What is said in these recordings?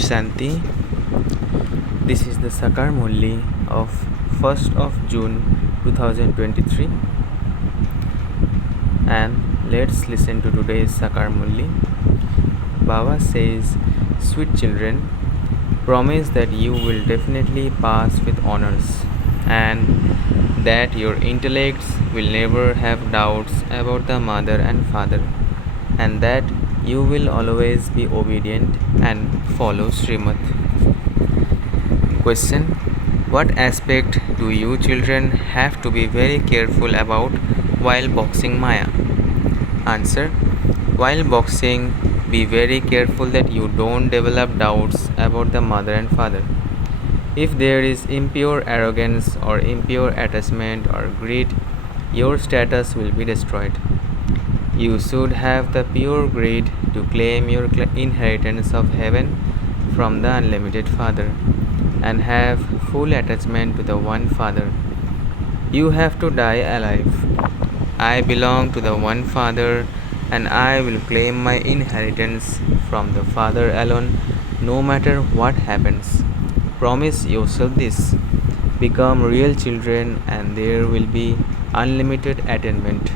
Shanti. This is the Sakar Murli of 1st of June 2023, and let's listen to today's Sakar Murli. Baba says, "Sweet children, promise that you will definitely pass with honors and that your intellects will never have doubts about the mother and father, and that you will always be obedient and follow shrimat." Question: what aspect do you children have to be very careful about while boxing Maya? Answer: while boxing, be very careful that you don't develop doubts about the mother and father. If there is impure arrogance or impure attachment or greed, your status will be destroyed. You should have the pure greed to claim your inheritance of heaven from the unlimited Father and have full attachment to the one Father. You have to die alive. I belong to the one Father and I will claim my inheritance from the Father alone, no matter what happens. Promise yourself this. Become real children and there will be unlimited attainment.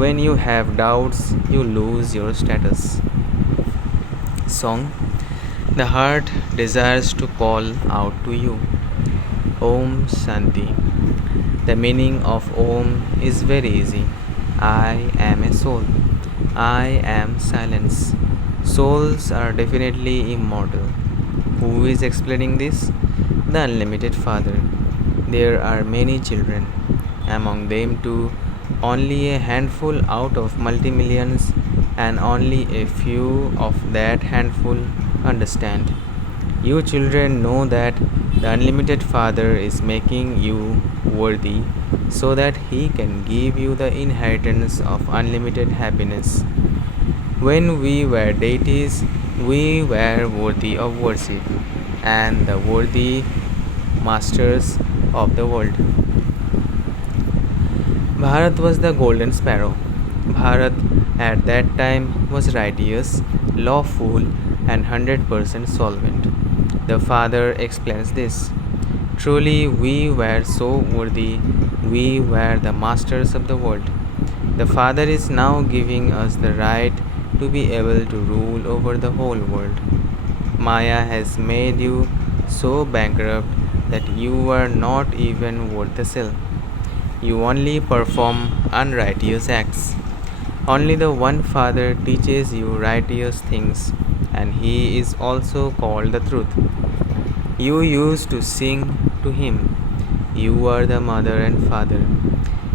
When you have doubts, you lose your status. Song: the heart desires to call out to you. Om Shanti. The meaning of Om is very easy. I am a soul. I am silence. Souls are definitely immortal. Who is explaining this? The Unlimited Father. There are many children. Among them too, only a handful out of multi-millions, and only a few of that handful understand. You children know that the Unlimited Father is making you worthy so that He can give you the inheritance of unlimited happiness. When we were deities, we were worthy of worship and the worthy masters of the world. Bharat was the golden sparrow. Bharat at that time was righteous, lawful, and 100% solvent. The Father explains this. Truly, we were so worthy, we were the masters of the world. The Father is now giving us the right to be able to rule over the whole world. Maya has made you so bankrupt that you are not even worth a cell. You only perform unrighteous acts. Only the one Father teaches you righteous things, and He is also called the Truth. You used to sing to Him. You are the Mother and Father.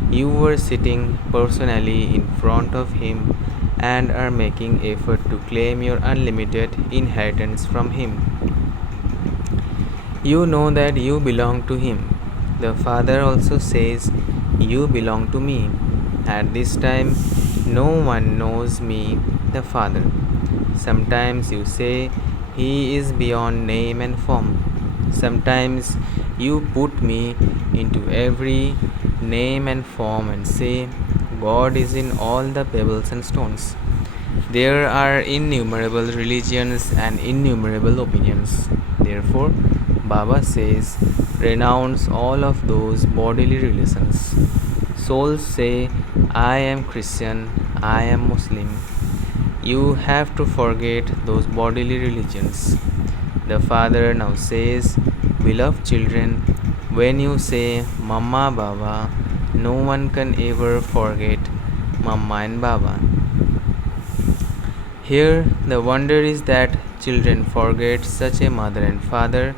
You were sitting personally in front of Him and are making effort to claim your unlimited inheritance from Him. You know that you belong to Him. The Father also says, "You belong to me." At this time, no one knows me, the Father. Sometimes you say, He is beyond name and form. Sometimes you put me into every name and form and say, God is in all the pebbles and stones. There are innumerable religions and innumerable opinions. Therefore, Baba says, renounce all of those bodily relations. Souls say, I am Christian, I am Muslim. You have to forget those bodily religions. The Father now says, beloved children, when you say Mama Baba, no one can ever forget Mama and Baba. Here, the wonder is that children forget such a mother and father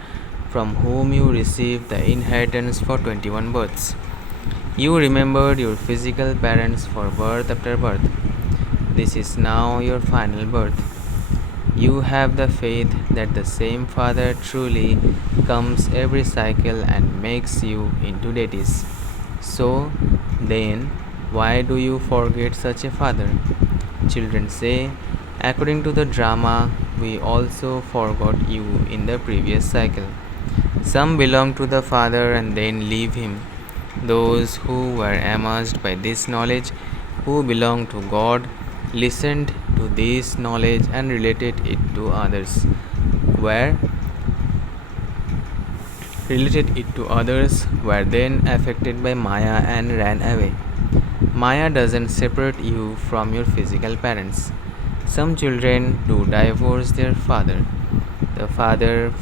from whom you received the inheritance for 21 births. You remembered your physical parents for birth after birth. This is now your final birth. You have the faith that the same Father truly comes every cycle and makes you into deities. So, then, why do you forget such a Father? Children say, according to the drama, we also forgot you in the previous cycle. Some belong to the Father and then leave Him. Those who were amazed by this knowledge, who belong to God, listened to this knowledge and related it to others. were related it to others, were then affected by Maya and ran away. Maya doesn't separate you from your physical parents. Some children do divorce their father. The Father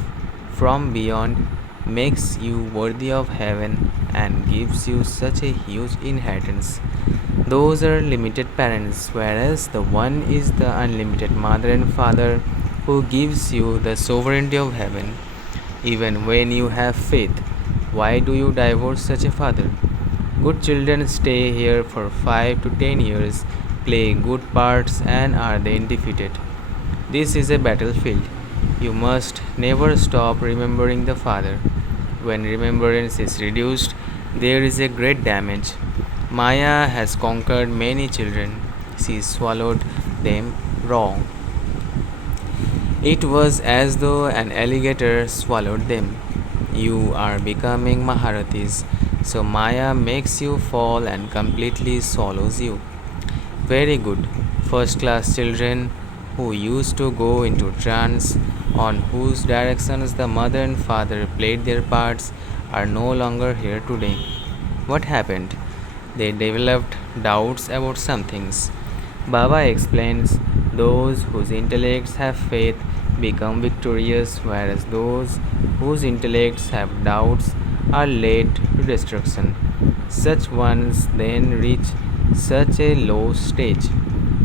from beyond makes you worthy of heaven and gives you such a huge inheritance. Those are limited parents, whereas the one is the unlimited Mother and Father who gives you the sovereignty of heaven. Even when you have faith, why do you divorce such a father? Good children stay here for 5 to 10 years, play good parts, and are then defeated. This is a battlefield. You must never stop remembering the Father. When remembrance is reduced, there is a great damage. Maya has conquered many children. She swallowed them raw. It was as though an alligator swallowed them. You are becoming Maharathis, so Maya makes you fall and completely swallows you. Very good. First class children who used to go into trance, on whose directions the mother and father played their parts, are no longer here today. What happened? They developed doubts about some things. Baba explains those whose intellects have faith become victorious, whereas those whose intellects have doubts are led to destruction. Such ones then reach such a low stage.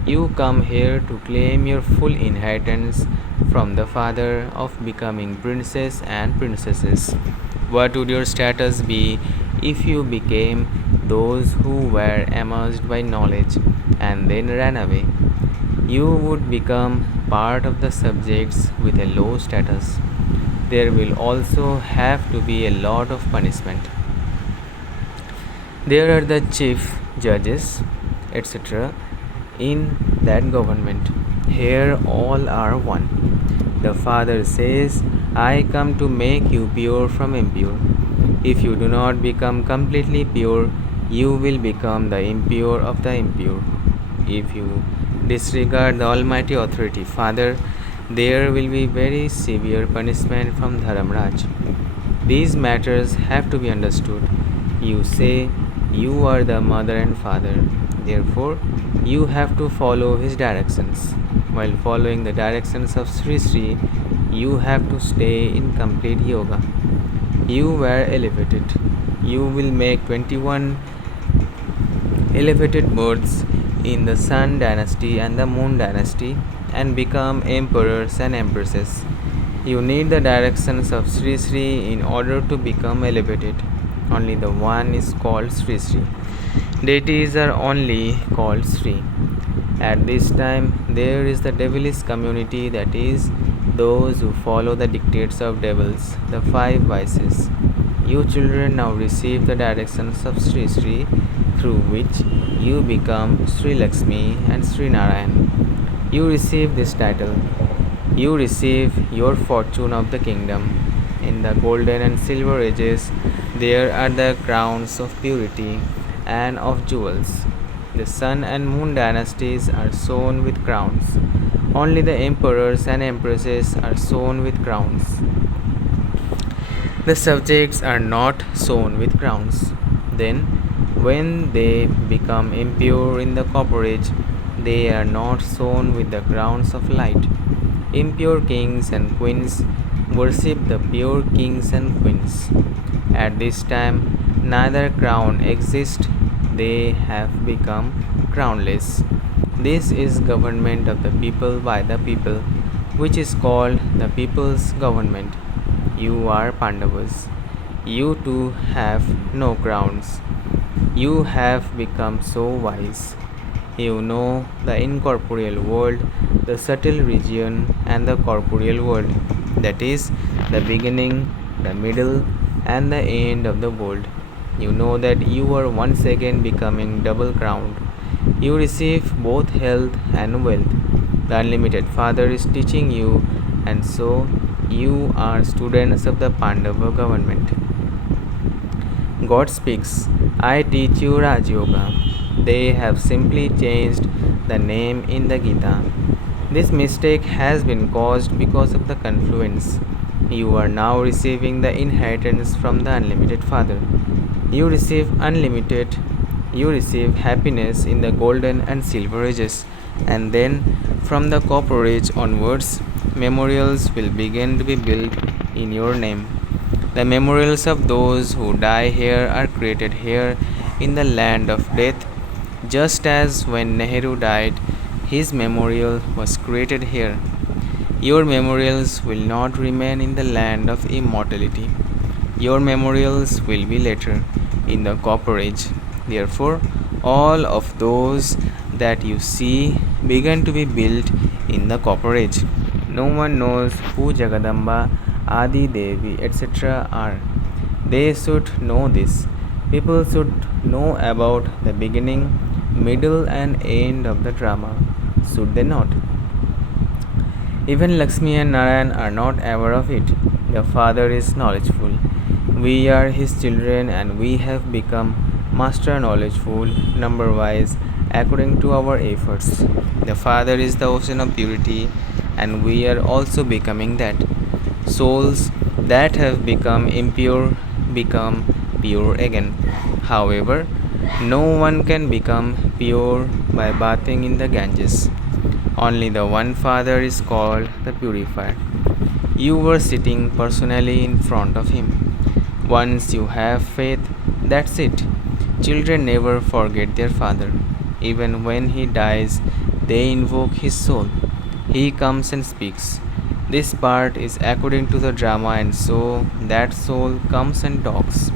You come here to claim your full inheritance from the father of becoming princess and princesses. What would your status be if you became those who were amazed by knowledge and then ran away? You would become part of the subjects with a low status. There will also have to be a lot of punishment. There are the chief judges, etc., in that government. Here all are one. The Father says, I come to make you pure from impure. If you do not become completely pure, you will become the impure of the impure. If you disregard the Almighty Authority Father, there will be very severe punishment from Dharamraj. These matters have to be understood. You say you are the mother and father. Therefore, you have to follow his directions. While following the directions of Sri Sri, you have to stay in complete yoga. You were elevated. You will make 21 elevated births in the Sun dynasty and the Moon dynasty and become emperors and empresses. You need the directions of Sri Sri in order to become elevated. Only the one is called Sri Sri. Deities are only called Sri. At this time, there is the devilish community, that is, those who follow the dictates of devils, the 5 vices. You children now receive the directions of Sri Sri, through which you become Sri Lakshmi and Sri Narayan. You receive this title. You receive your fortune of the kingdom. In the golden and silver ages, there are the crowns of purity and of jewels. The Sun and Moon dynasties are sown with crowns. Only the emperors and empresses are sown with crowns. The subjects are not sown with crowns. Then, when they become impure in the corporate, they are not sown with the crowns of light. Impure kings and queens worship the pure kings and queens. At this time, neither crown exists, they have become crownless. This is government of the people by the people, which is called the people's government. You are Pandavas. You too have no crowns. You have become so wise. You know the incorporeal world, the subtle region, and the corporeal world, that is, the beginning, the middle, and the end of the world. You know that you are once again becoming double crowned. You receive both health and wealth. The Unlimited Father is teaching you, and so you are students of the Pandava government. God speaks, I teach you Raj Yoga. They have simply changed the name in the Gita. This mistake has been caused because of the confluence. You are now receiving the inheritance from the unlimited Father. You receive unlimited, you receive happiness in the golden and silver ages, and then from the copper age onwards, memorials will begin to be built in your name. The memorials of those who die here are created here in the land of death, just as when Nehru died, his memorial was created here. Your memorials will not remain in the land of immortality. Your memorials will be later, in the copper age. Therefore, all of those that you see began to be built in the copper age. No one knows who Jagadamba, Adi Devi, etc. are. They should know this. People should know about the beginning, middle, and end of the drama, should they not? Even Lakshmi and Narayan are not aware of it. The Father is knowledgeful. We are His children and we have become master knowledgeful, number wise, according to our efforts. The Father is the ocean of purity and we are also becoming that. Souls that have become impure become pure again. However, no one can become pure by bathing in the Ganges. Only the one Father is called the purifier. You were sitting personally in front of Him. Once you have faith, that's it. Children never forget their father. Even when he dies, they invoke his soul. He comes and speaks. This part is according to the drama, and so that soul comes and talks.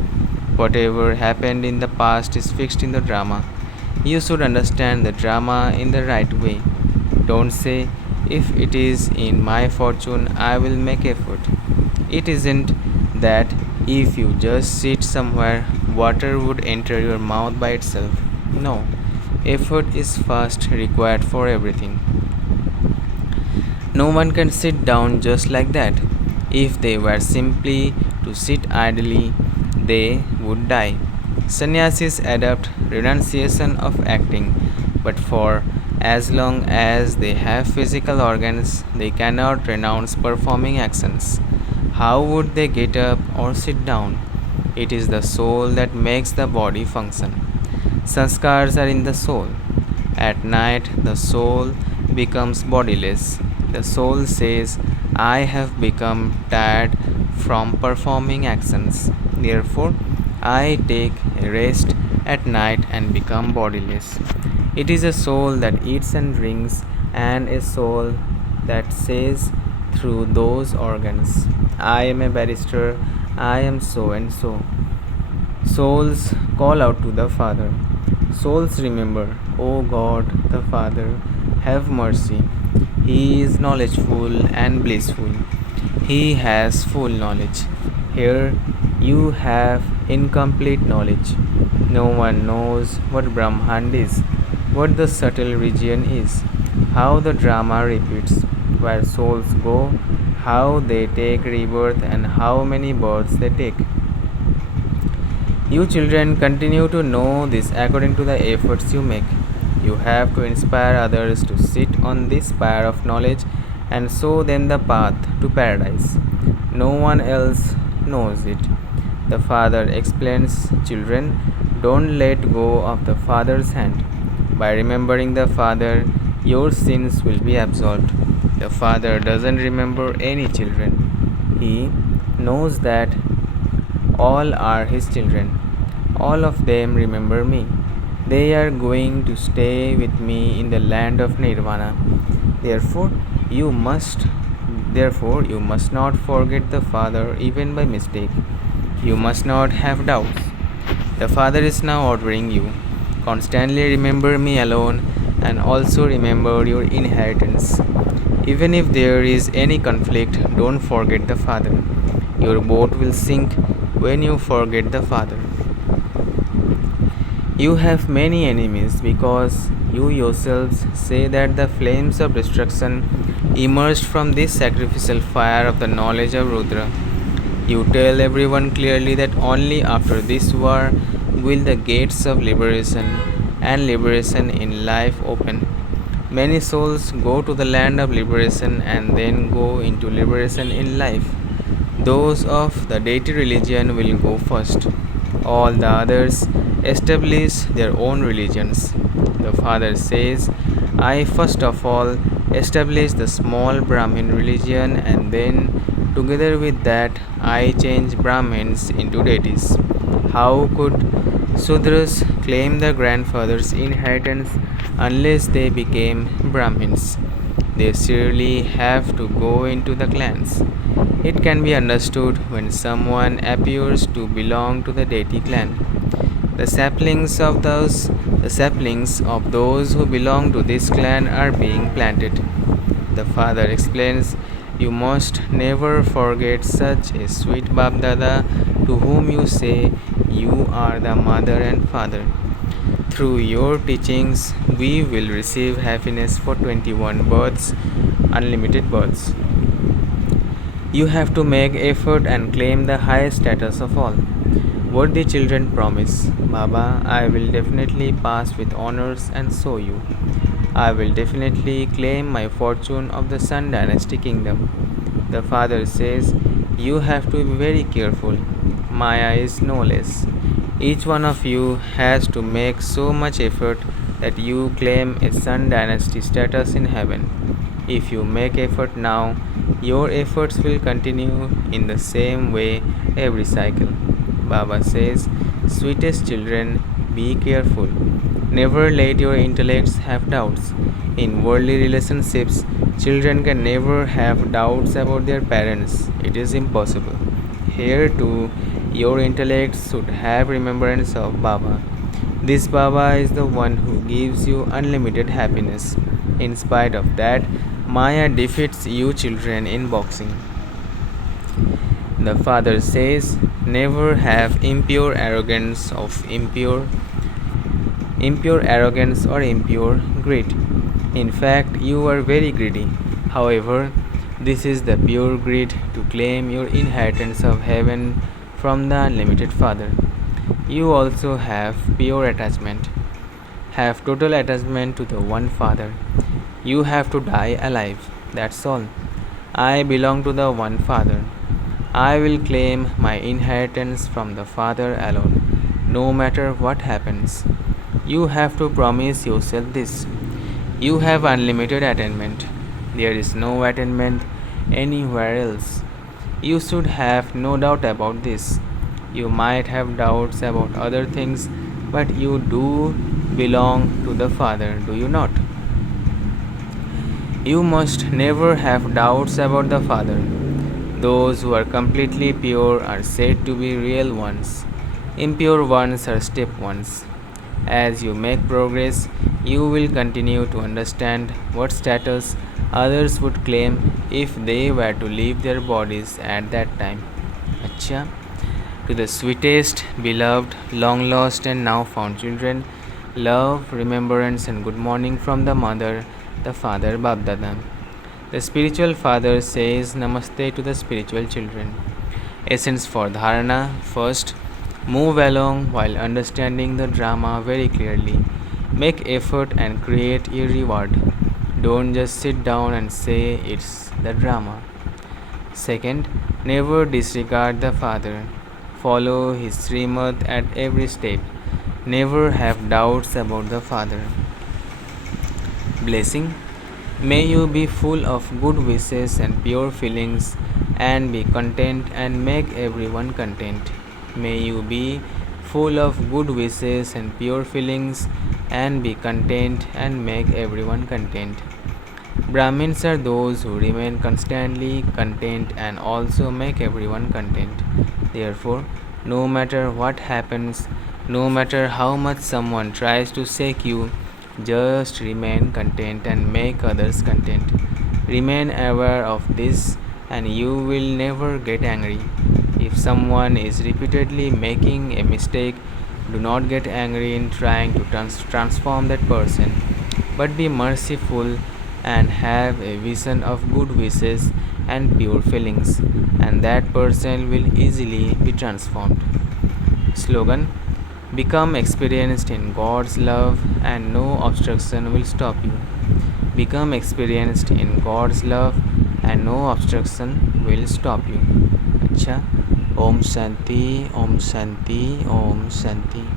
Whatever happened in the past is fixed in the drama. You should understand the drama in the right way. Don't say, if it is in my fortune, I will make effort. It isn't that if you just sit somewhere, water would enter your mouth by itself. No, effort is first required for everything. No one can sit down just like that. If they were simply to sit idly, they would die. Sannyasis adopt renunciation of acting, but for as long as they have physical organs, they cannot renounce performing actions. How would they get up or sit down? It is the soul that makes the body function. Sanskars are in the soul. At night, the soul becomes bodiless. The soul says, I have become tired from performing actions. Therefore, I take a rest at night and become bodiless. It is a soul that eats and drinks, and a soul that says through those organs, I am a barrister, I am so and so. Souls call out to the Father. Souls remember, O God, the Father, have mercy. He is knowledgeful and blissful. He has full knowledge. Here you have incomplete knowledge. No one knows what Brahmand is, what the subtle region is, how the drama repeats, where souls go, how they take rebirth, and how many births they take. You children continue to know this according to the efforts you make. You have to inspire others to sit on this pyre of knowledge and show them the path to paradise. No one else knows it. The Father explains, children, don't let go of the Father's hand. By remembering the Father, your sins will be absolved. The Father doesn't remember any children. He knows that all are His children. All of them remember me. They are going to stay with me in the land of Nirvana. Therefore, you must not forget the Father even by mistake. You must not have doubts. The Father is now ordering you. Constantly remember me alone and also remember your inheritance. Even if there is any conflict, don't forget the Father. Your boat will sink when you forget the Father. You have many enemies because you yourselves say that the flames of destruction emerged from this sacrificial fire of the knowledge of Rudra. You tell everyone clearly that only after this war will the gates of liberation and liberation in life open. Many souls go to the land of liberation and then go into liberation in life. Those of the deity religion will go first. All the others establish their own religions. The father says, I first of all establish the small Brahmin religion, and then, together with that, I change Brahmins into deities. How could Sudras claim the grandfather's inheritance unless they became Brahmins? They surely have to go into the clans. It can be understood when someone appears to belong to the deity clan. The saplings of those who belong to this clan are being planted. The father explains, you must never forget such a sweet Babdada to whom you say you are the mother and father. Through your teachings, we will receive happiness for 21 births, unlimited births. You have to make effort and claim the highest status of all. Worthy children promise, Baba, I will definitely pass with honors and so you. I will definitely claim my fortune of the Sun Dynasty kingdom. The father says, you have to be very careful. Maya is no less. Each one of you has to make so much effort that you claim a Sun Dynasty status in heaven. If you make effort now, your efforts will continue in the same way every cycle. Baba says, sweetest children, be careful. Never let your intellects have doubts. In worldly relationships, children can never have doubts about their parents. It is impossible. Here too, your intellects should have remembrance of Baba. This Baba is the one who gives you unlimited happiness. In spite of that, Maya defeats you children in boxing. The father says, never have impure arrogance or impure greed. In fact, you are very greedy. However, this is the pure greed to claim your inheritance of heaven from the unlimited Father. You also have pure attachment, have total attachment to the one Father. You have to die alive, that's all. I belong to the one Father. I will claim my inheritance from the Father alone, no matter what happens. You have to promise yourself this. You have unlimited attainment. There is no attainment anywhere else. You should have no doubt about this. You might have doubts about other things, but you do belong to the Father, do you not? You must never have doubts about the Father. Those who are completely pure are said to be real ones. Impure ones are step ones. As you make progress, you will continue to understand what status others would claim if they were to leave their bodies at that time. Acha. To the sweetest, beloved, long lost, and now found children, love, remembrance, and good morning from the mother, the father, Babdada. The spiritual father says Namaste to the spiritual children. Essence for Dharana. First, move along while understanding the drama very clearly. Make effort and create a reward. Don't just sit down and say it's the drama. Second, never disregard the Father. Follow his shrimat at every step. Never have doubts about the Father. Blessing. May you be full of good wishes and pure feelings and be content and make everyone content. May you be full of good wishes and pure feelings and be content and make everyone content. Brahmins are those who remain constantly content and also make everyone content. Therefore, no matter what happens, no matter how much someone tries to shake you, just remain content and make others content. Remain aware of this and you will never get angry. If someone is repeatedly making a mistake, do not get angry in trying to transform that person, but be merciful and have a vision of good wishes and pure feelings, and that person will easily be transformed. Slogan. Become experienced in God's love and no obstruction will stop you. Become experienced in God's love and no obstruction will stop you. अच्छा, ओम शांति, ओम शांति, ओम शांति.